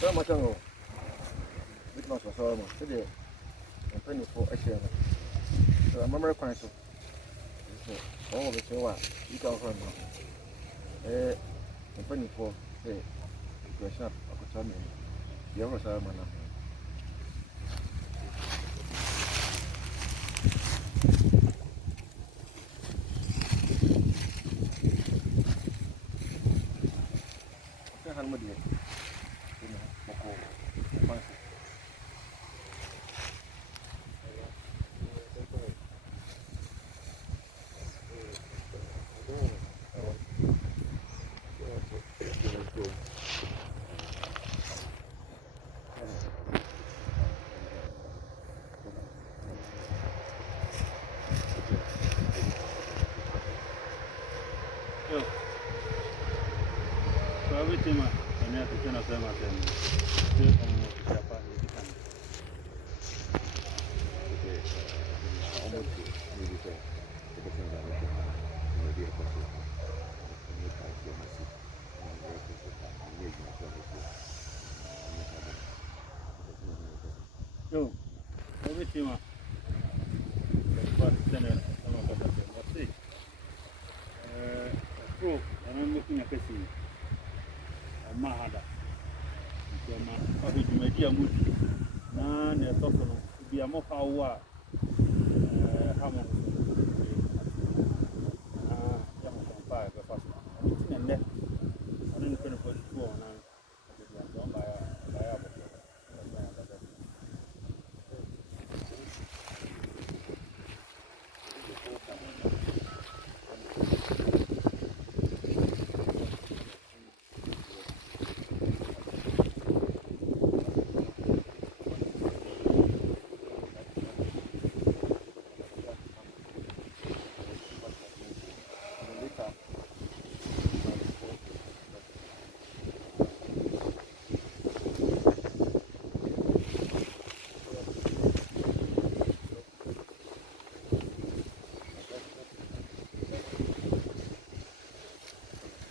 So much on with my so much today. I'm penny for a share. So I'm a council. All the show you can find now. I'm penny for say, question up a question. The Osabarima. Everything I have to turn off them so everything I'm looking at this. Mahada. Media-Asamankese. Na ne tofo bi amofa wo a hamo ya mo pa be fa so. Ni ne onu ni pene ko tu ona ya ba ya bo.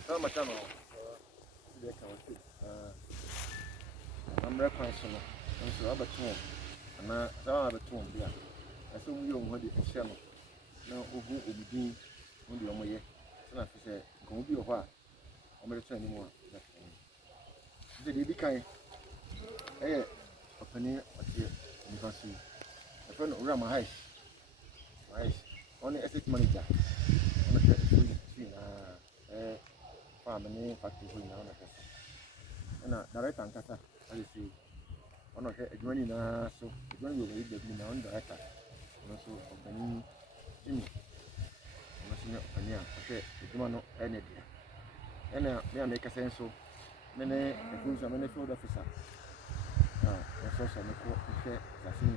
So much on I'm reconciling. I'm so about two. And I saw the two. Yeah. I saw you on the channel. Now, who will be doing on the Omoye? So I said, go be a while. I'm going to tell you more. The baby kind. Eh, a penny at the university. A friend of Rama Heish. Only asset manager. On the family factory now. And director and kata, as you see, one of the joining so the joining will be the now director, and also company Jimmy, and also company, okay, the Jumano energy. And they make a sense so many foods and many field officer. And so some share the scene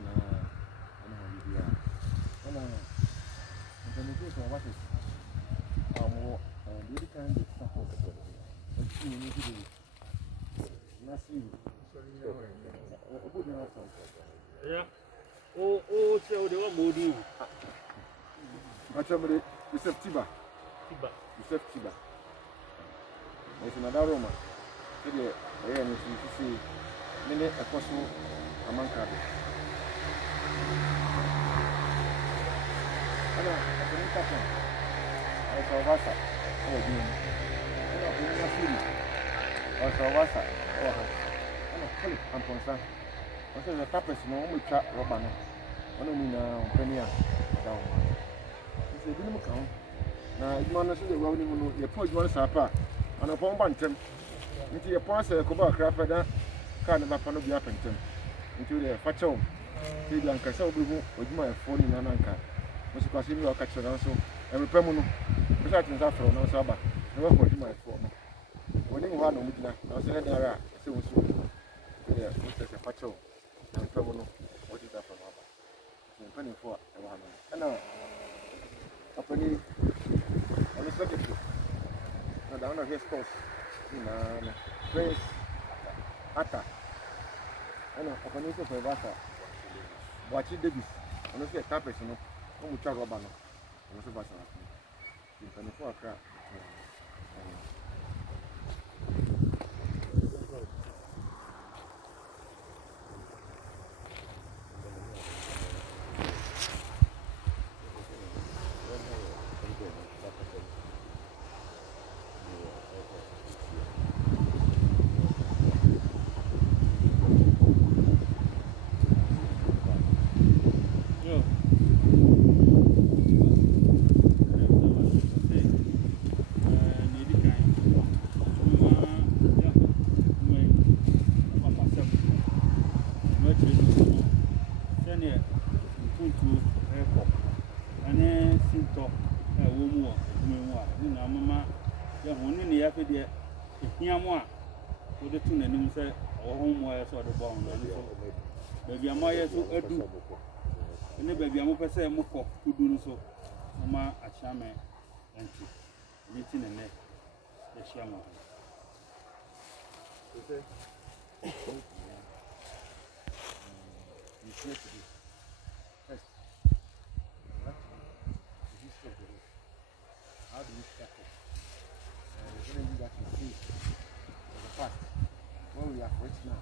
and then the group of what is more really kind of support. Let's see, you need to do. Yeah. Oh, so they want moody. What's somebody? Mr. Tiba. Mr. Tiba. There's another Roma. Today, I am to see many apostle among cabin. I don't captain. I saw Vasa. Oh, I saw Vasa. I'm concerned. I said the tapas no we chat Robano. I don't mean penny down. It's a minimum count. Now, you want to see the rolling, you put one supper on a bomb bantam into your parcel, a cobalt crap at that kind of a pan of the up and into the facho. See the uncle so with my phone in an anchor. Was because you are catching also every permanent. Besides, after no sabbath, no one put my phone. When you had no midnight, I was in there. Yeah, what's a patrol? I'm probably what is that from our penny for a while. And now, a penny on the secretary. No, down on his course in Prince Atta. I know, a penny for Vasa. Watch it, Davis. Honestly, a tapestry, no, we travel Robano. I was a Vasa. In penny for a crap. here more. So the two names say, or home where sort of bound. Baby, I'm my so do. And the baby, I'm a person more to do so. Mama, a shaman, and meeting and net. The shaman. How do you start it? We're going to use that to see for the past. Where we have reached now,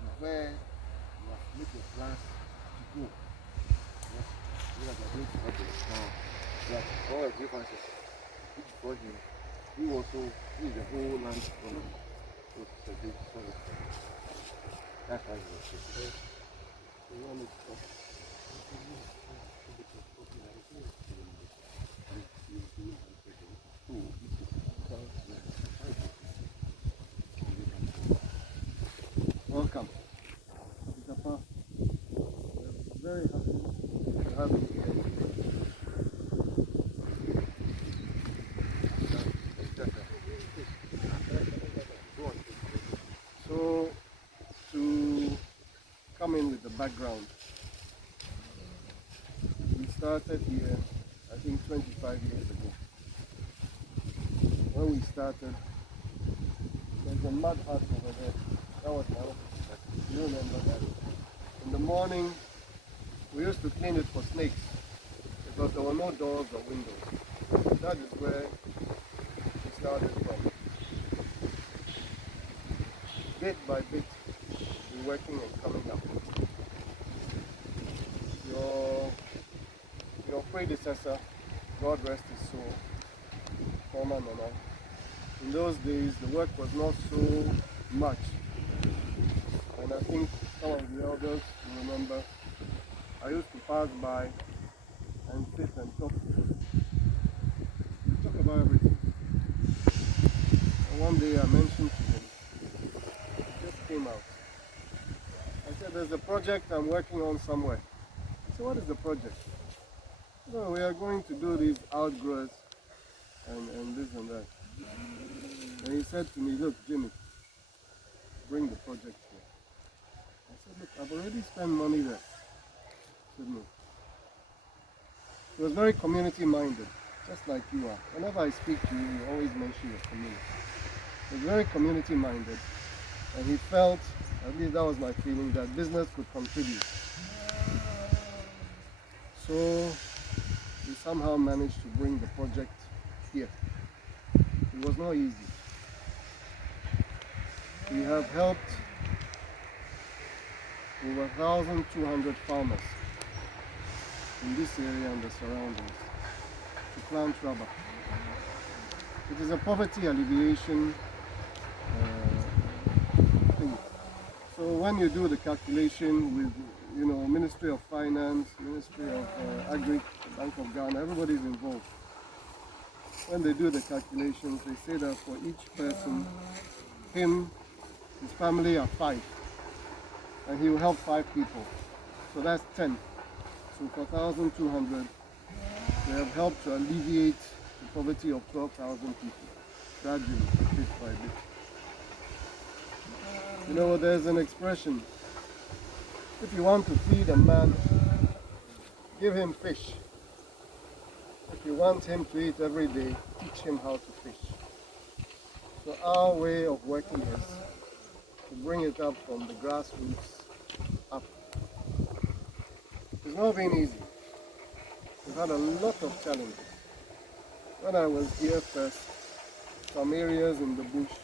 and where you have made your plans to go. Yes, we are going to help us now. Like all the differences, which brought him, he also is the whole land from so it's a big service. That's why he was here. Welcome. Papa, we're very happy to have you here. So, to come in with the background, we started here, I think 25 years ago. When we started, there's a mud hut over there. That was my office. You remember that? In the morning, we used to clean it for snakes because there were no doors or windows. That is where we started from. Bit by bit, we're working and coming up. Your predecessor, God rest his soul, former Nana, in those days the work was not so much. And I think some of the elders will remember, I used to pass by and sit and talk. We talk about everything. And one day I mentioned to him, it just came out. I said, there's a project I'm working on somewhere. He said, what is the project? No, we are going to do these outgrowers and this and that. And he said to me, look, Jimmy, bring the project here. I said, look, I've already spent money there. He said, no. He was very community minded, just like you are. Whenever I speak to you, you always mention your community. He was very community minded, and he felt, at least that was my feeling, that business could contribute. So we somehow managed to bring the project here. It was not easy. We have helped over 1,200 farmers in this area and the surroundings to plant rubber. It is a poverty alleviation thing. So when you do the calculation with, Ministry of Finance, Ministry of Agri, Bank of Ghana, everybody's involved. When they do the calculations, they say that for each person, his family are 5, and he will help 5 people. So that's 10. So for 1,200, they have helped to alleviate the poverty of 12,000 people, gradually, bit by bit. There's an expression, if you want to feed a man, give him fish. If you want him to eat every day, teach him how to fish. So our way of working is to bring it up from the grassroots up. It's not been easy. We've had a lot of challenges. When I was here first, some areas in the bush,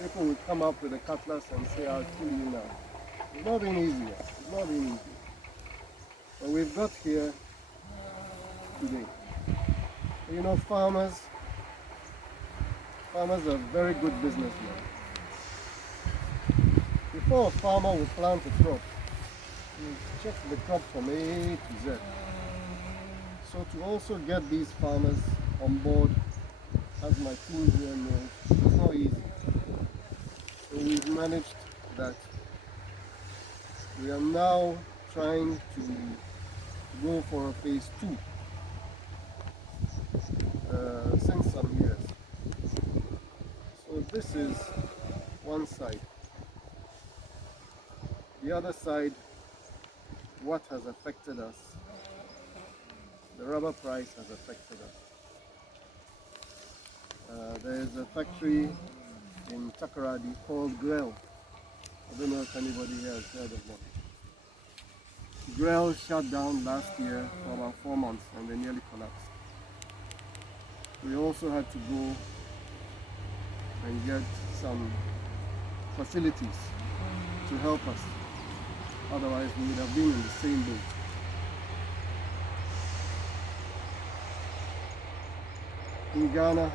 people would come up with a cutlass and say, I'll kill you now. It's not been easy. It's not been easy. But we've got here today. Farmers are very good businessmen. Before a farmer would plant a crop, he checks the crop from A to Z. So to also get these farmers on board, as my team here knows, it's not easy. So we've managed that. We are now trying to go for a phase 2 since some years. So this is one side. The other side, what has affected us? The rubber price has affected us. There is a factory in Takoradi called Grell. I don't know if anybody here has heard of that. Grell shut down last year for about 4 months and they nearly collapsed. We also had to go and get some facilities to help us. Otherwise, we would have been in the same boat. In Ghana,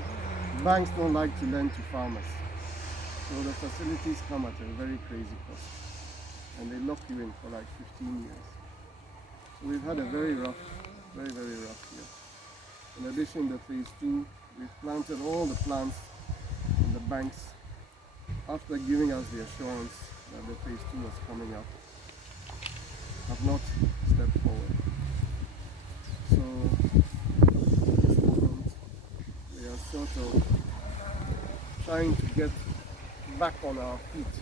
banks don't like to lend to farmers. So the facilities come at a very crazy cost. And they lock you in for like 15 years. So we've had a very rough, very rough year. In addition to phase 2, we've planted all the plants in the banks after giving us the assurance that the phase 2 was coming up. Have not stepped forward. So at this moment we are sort of trying to get back on our feet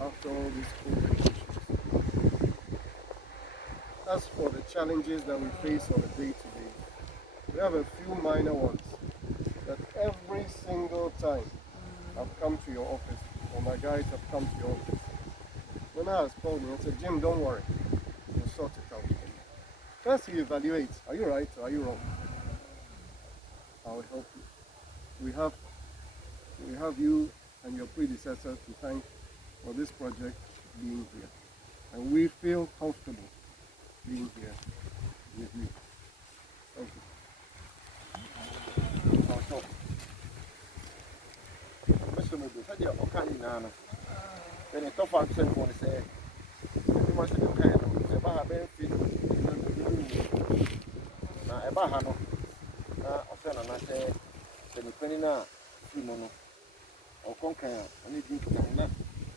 after all these COVID issues. As for the challenges that we face on a day-to-day, we have a few minor ones that every single time I've come to your office, or my guys have come to your office, when I has called me and said, Jim, don't worry, we'll sort it out. First you evaluate, are you right or are you wrong? I will help you. We have you and your predecessors to thank for this project being here. And we feel comfortable being here with you. Thank you. Mr. Mudu, said you're okay now. Then it's tough to say, you must be okay. If I have been fit, now if I have no, and I say, then you penny now, Simono, or Conquer, and you drink Tana,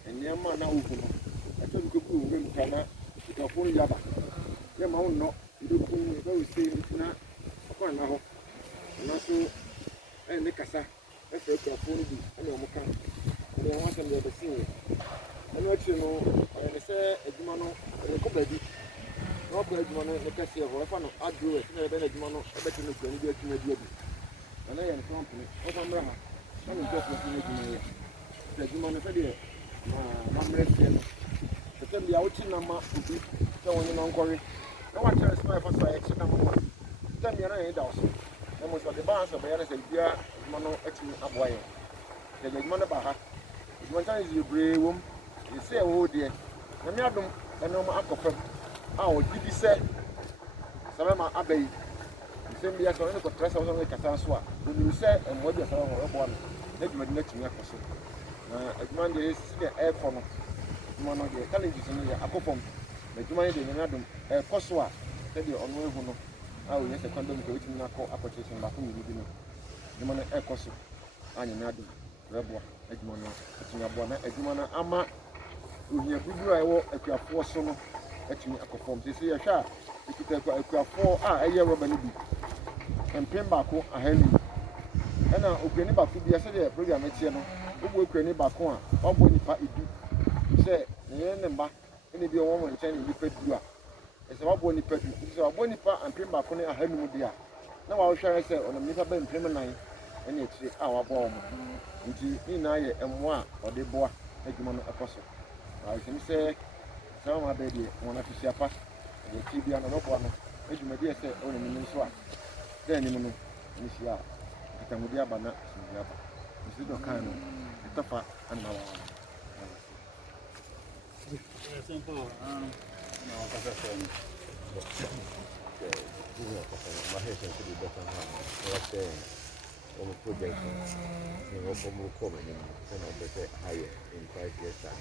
and your man now, I told you to win Tana, with your phone yaba. Your mount no, you do go stay in Tina, upon now, and also, and the Casa. That's what your phone do, and your Mokan. And I want them to see it. And what you know, I say, a Jumano, and a Cobedi. No bread, one, and the cashier, or if I know, I'll do it, and a Jumano, I bet you know, you get to make and I am company. Over Mara, I'm just looking at me. The Jumano Fedia, my Mercy. The time the outing number would be showing an inquiry. No one tells my first by exit number 1. Tell me an eye also. And was at the bars of Bayana said, Dear Mano, actually, up wire. The Jumana Baha. One time you brave womb, you say, oh dear. When you have them, and no more alcohol. Oh, did you say? Salama Abbey. The same year, so I got dressed on the Cataswa. When you say, and what you're saying, one, let you admit to me. A man is the air corner. One of the challenges in the Akopom. The Jumani in Adam, a Coswa, tell you on way who know. I will yes, a condom to which you call application back home. The man air Cosso, and in Adam, Rebwa, Edmona, Edmona, Edmona, Ama, who here good I walk at your 4 summer, at me Akopom. They say a shot. If you take a 4 a year of a and pin back home a henry. And now, Ukraine back to be a city program at Channel, who will Ukraine back home, or when you part it. Say, the end back, any be a woman chanting the pet you are. It's about Bonnie Pet, it's about Bonnie Part and pin back on a henry dear. Now I'll share on a Mika Ben Pimana, and it's our bomb. In I am one or the boy, Edmond Apostle. I can say, some of my baby, one of the Shapa, the TV and a rope one, which my dear said, only minutes one. Then you know, Miss Ya, the Tamudia Bana, Mr. Docano, the Topa, and my simple, my hair to be better now. On the project, you know, from coming and better higher in 5 years time.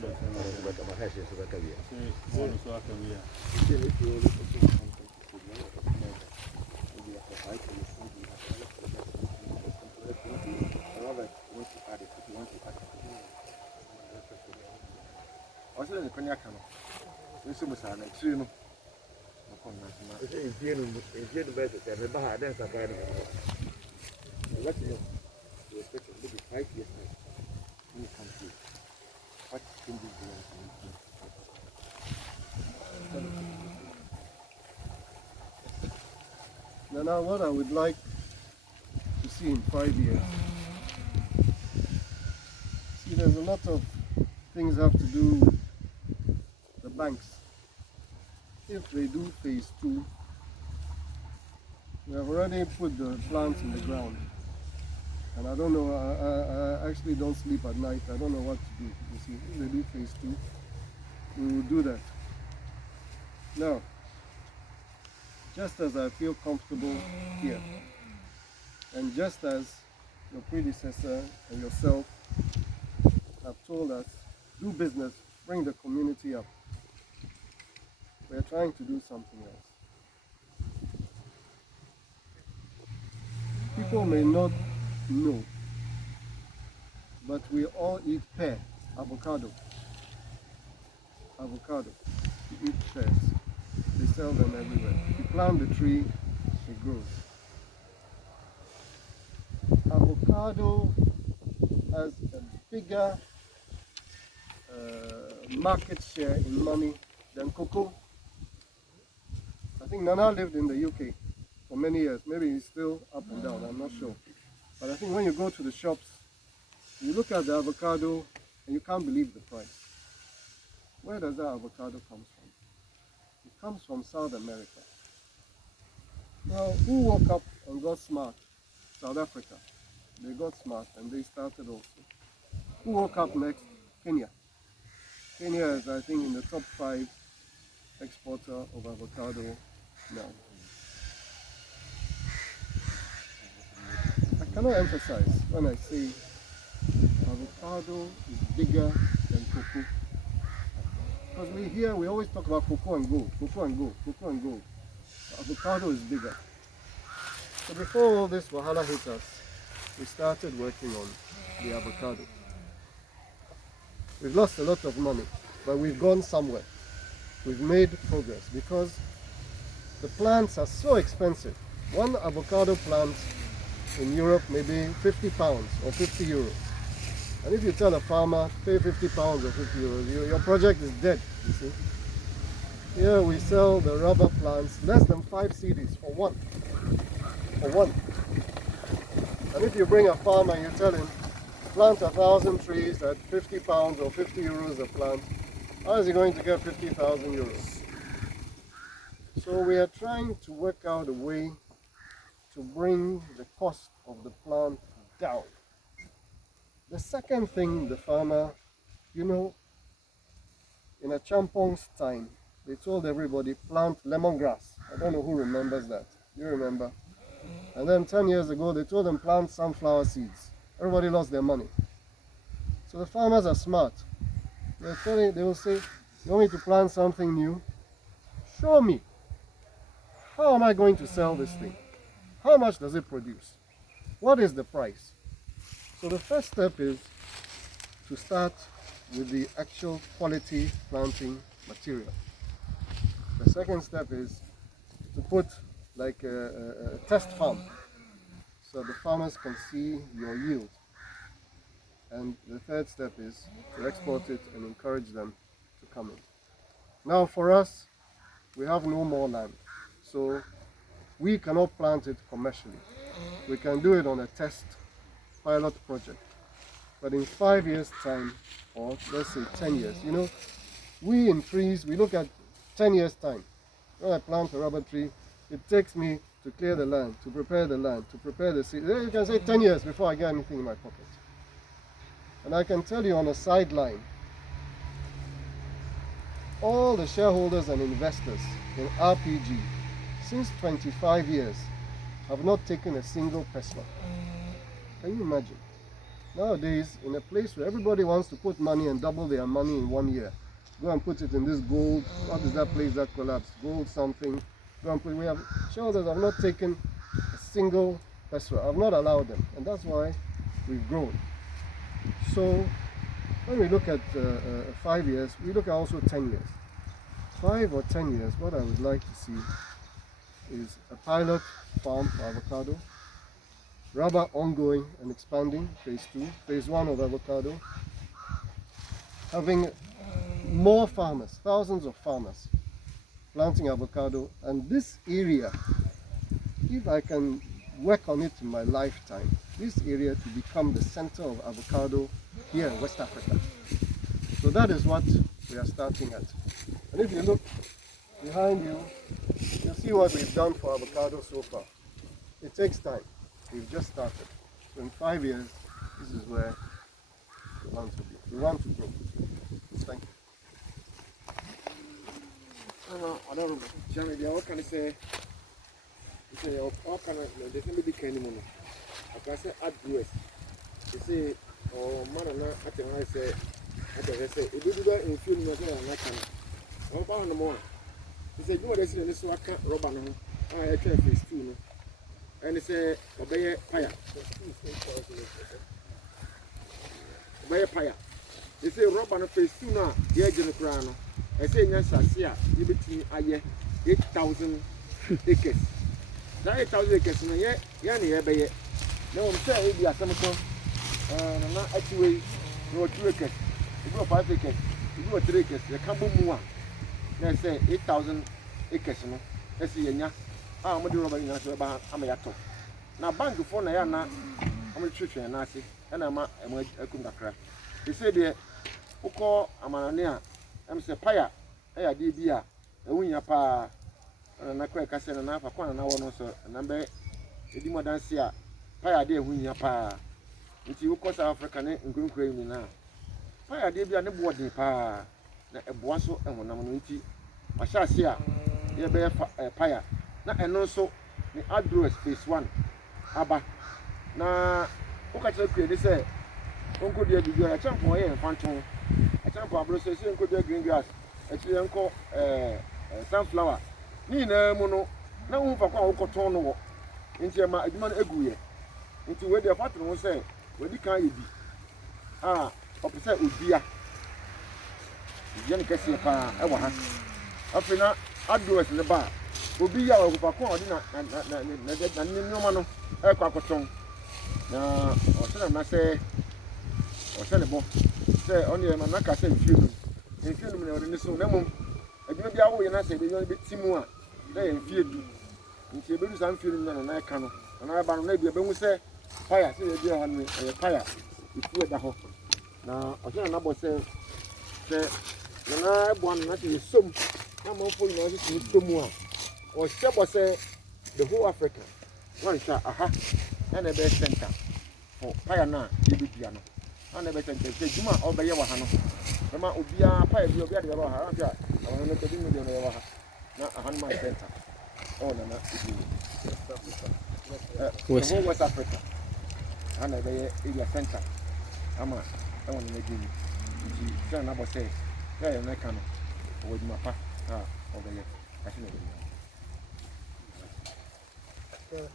But my hair is better I said the Panyakano. We see Massa and Chino. if you better, then the bar, then somebody. Let you know. maybe 5 years time, when you come to it, what changes do you want to make? Now, what I would like to see in 5 years, see, there's a lot of things have to do with the banks. If they do phase 2, we have already put the plants in the ground. And I don't know, I actually don't sleep at night. I don't know what to do. You see, if they do phase 2, we will do that. Now, just as I feel comfortable here, and just as your predecessor and yourself have told us, do business, bring the community up. We are trying to do something else. People may not know, but we all eat pear, avocado. Avocado. We eat pears. They sell them everywhere. You plant the tree, it grows. Avocado has a bigger market share in money than cocoa. I think Nana lived in the UK for many years. Maybe he's still up and down, I'm not sure. But I think when you go to the shops, you look at the avocado and you can't believe the price. Where does that avocado come from? It comes from South America. Now, who woke up and got smart? South Africa. They got smart and they started also. Who woke up next? Kenya. Kenya is, I think, in the top 5 exporter of avocado now. I cannot emphasize when I say avocado is bigger than cocoa. Because we always talk about cocoa and gold, cocoa and gold, cocoa and gold. Avocado is bigger. So before all this wahala hit us, we started working on the avocado. We've lost a lot of money, but we've gone somewhere. We've made progress because the plants are so expensive. One avocado plant in Europe may be 50 pounds or 50 euros. And if you tell a farmer, pay 50 pounds or 50 euros, your project is dead, you see. Here we sell the rubber plants less than 5 cedis for one. For one. And if you bring a farmer and you tell him, plant 1,000 trees at 50 pounds or 50 euros a plant, how is he going to get 50,000 euros? So we are trying to work out a way to bring the cost of the plant down. The second thing, the farmer, you know, in a champong's time, they told everybody plant lemongrass. I don't know who remembers that. You remember? And then 10 years ago, they told them plant sunflower seeds. Everybody lost their money. So the farmers are smart. They will say, you want me to plant something new? Show me. How am I going to sell this thing? How much does it produce? What is the price? So the first step is to start with the actual quality planting material. The second step is to put like a test farm so the farmers can see your yield. And the third step is to export it and encourage them to come in. Now for us, we have no more land, so we cannot plant it commercially. We can do it on a test pilot project. But in 5 years' time, or let's say 10 years, you know, we in trees, we look at 10 years' time. When I plant a rubber tree, it takes me to clear the land, to prepare the land, to prepare the seed. You can say 10 years before I get anything in my pocket. And I can tell you on a sideline, all the shareholders and investors in RPG since 25 years have not taken a single peso. Can you imagine? Nowadays, in a place where everybody wants to put money and double their money in 1 year, go and put it in this gold, what is that place that collapsed? Gold something. Go and put, shareholders have not taken a single peso. I've not allowed them. And that's why we've grown. So when we look at 5 years, we look at also 10 years. 5 or 10 years, what I would like to see is a pilot farm for avocado, Rubber ongoing and expanding, phase 2, phase 1 of avocado. Having more farmers, thousands of farmers planting avocado, and this area, if I can work on it in my lifetime, this area to become the center of avocado here in West Africa. So that is what we are starting at. And if you look behind you, you'll see what we've done for avocado so far. It takes time. We've just started. So in 5 years, this is where we want to be. We want to grow. Thank you. I don't know. Jamie, they all kind of say all kind of there's no big anymore. I can say address. They say, oh man, I can say, if you do that in film, you're not can. What about the more? He said, you know, this is what can't rob on. I can't face 2. And they say, obey fire. Obey fire. They say, rob on face 2 now, the agent of Grano. I say, yes, I see, you between 8,000 acres. Now 8,000 acres, no, yeah, yeah, no, I'm saying, it'll be a summer song. And not actually, no 2 acres. You go 5 acres, you go 3 acres, you can't move more. They say 8,000 acres, no. Let's see, yeah. I'm going to do robbery about Amayato. Now, bank before Nayana, I'm a children and I say, and I'm a Kundakra. They say, dear, Oko Amanania. I'm say paya, I did be a winner pa, and I quite castle and half a corner now also, and I'm a dimmer dance here. Paya dear winner pa, it's you cause African and green cream now. Paya dear be a boarding pa, a boasso and one nominity. I shall see a bear paya, not and also the address phase 1. Abba. Now, look at your they say, Uncle dear, you are a champ for a phantom. A champ of Brussels could do green grass, a tree called sunflower. Nina Mono, no for cotton into my demand aguye. Into where the pattern will say, where the can you be? Ah, opposite would be a young Cassia, I want. After that, address in the bar. Will be our Pacon, and no man, a cotton. Now, or send I say, or send a book. Say only a manaka say film. In film, in the so nemo. I do the away and I say the only bit Timua. They in fear. In Tibetus, I'm feeling and I can. And I about maybe a bone say, fire, say a dear on me, a fire. It's good the hope. Now, I can't number say, when I want not to some, I'm all for you know, this is Tumua. Or step or say, the whole Africa. One shot, aha, and a best center for fire now, piano. And the better say, Juma or by Yawahano. Mamma would be a pie, you'll be at the Roha. I want to do with the Roha. Not 100 center. Oh, no, not West Africa. And I be a center. I'm a, I want to make you. Turn up or say, there, and I come with my pa over here. I think